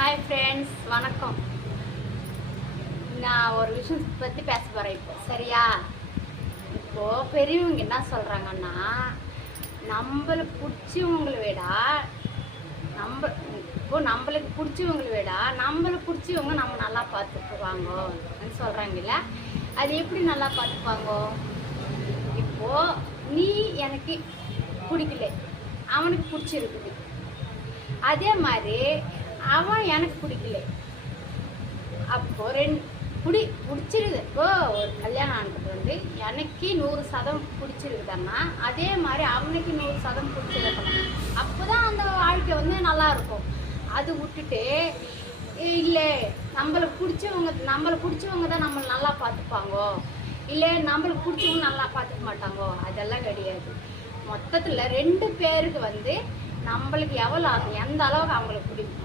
Hi friends, வணக்கம். நான் ஒரு விஷயம் பற்றி பேச போகிறேன் இப்போ. சரியா? இப்போது பெரியவங்க என்ன சொல்கிறாங்கன்னா, நம்மளுக்கு பிடிச்சவங்களை விட நம்மளுக்கு பிடிச்சவங்களை விட நம்மளுக்கு பிடிச்சவங்க நம்ம நல்லா பார்த்துக்குவாங்கன்னு சொல்கிறாங்கல்ல. அது எப்படி நல்லா பார்த்துப்பாங்க? இப்போது நீ எனக்கு பிடிக்கல, அவனுக்கு பிடிச்சிருக்குது. அதே மாதிரி அவன் எனக்கு பிடிக்கல. அப்போ பிடிச்சிருது. இப்போ ஒரு கல்யாணம் ஆனது எனக்கு 100% பிடிச்சிருக்குதுன்னா அதே மாதிரி அவனுக்கு 100% பிடிச்சிருக்கணும். அப்போதான் அந்த வாழ்க்கை நல்லா இருக்கும். அது விட்டுட்டு இல்லை நம்மளுக்கு பிடிச்சவங்க தான் நம்மளை நல்லா பார்த்துப்பாங்க, இல்லை நம்மளுக்கு பிடிச்சவங்க நல்லா பார்த்துக்க மாட்டாங்க, அதெல்லாம் கிடையாது. மொத்தத்தில் 2 பேருக்கு நம்மளுக்கு எவ்வளோ எந்த அளவுக்கு அவங்களுக்கு பிடிக்கும்